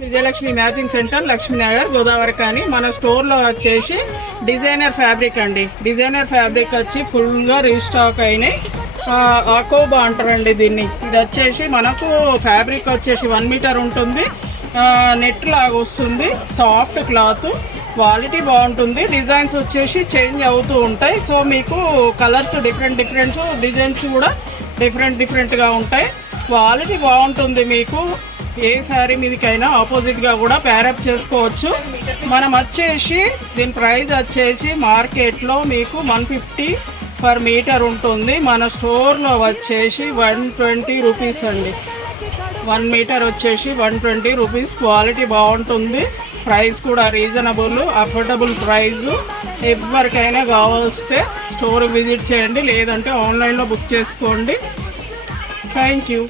Vijayalakshmi matching centre, Lakshmi Nagar, Godavari. కానీ మన స్టోర్లో వచ్చేసి డిజైనర్ ఫ్యాబ్రిక్ అండి. డిజైనర్ ఫ్యాబ్రిక్ వచ్చి ఫుల్గా రీస్టాక్ అయినాయి. అకోబా అంటారండి దీన్ని. ఇది వచ్చేసి మనకు ఫ్యాబ్రిక్ వచ్చేసి 1 మీటర్ ఉంటుంది. నెట్ లాగా వస్తుంది. సాఫ్ట్ క్లాత్, క్వాలిటీ బాగుంటుంది. డిజైన్స్ వచ్చేసి చేంజ్ అవుతూ ఉంటాయి. సో మీకు కలర్స్ డిఫరెంట్ డిజైన్స్ కూడా డిఫరెంట్గా ఉంటాయి. క్వాలిటీ బాగుంటుంది. మీకు ఏ శారీ మీదకైనా ఆపోజిట్గా కూడా ప్యారప్ చేసుకోవచ్చు. మనం వచ్చేసి దీని ప్రైస్ వచ్చేసి మార్కెట్లో మీకు 150 పర్ మీటర్ ఉంటుంది. మన స్టోర్లో వచ్చేసి 120 రూపీస్ అండి. 1 మీటర్ వచ్చేసి 120 రూపీస్. క్వాలిటీ బాగుంటుంది. ప్రైస్ కూడా రీజనబుల్, అఫోర్డబుల్ ప్రైస్. ఎవరికైనా కావస్తే స్టోర్ విజిట్ చేయండి, లేదంటే ఆన్లైన్లో బుక్ చేసుకోండి. Thank you.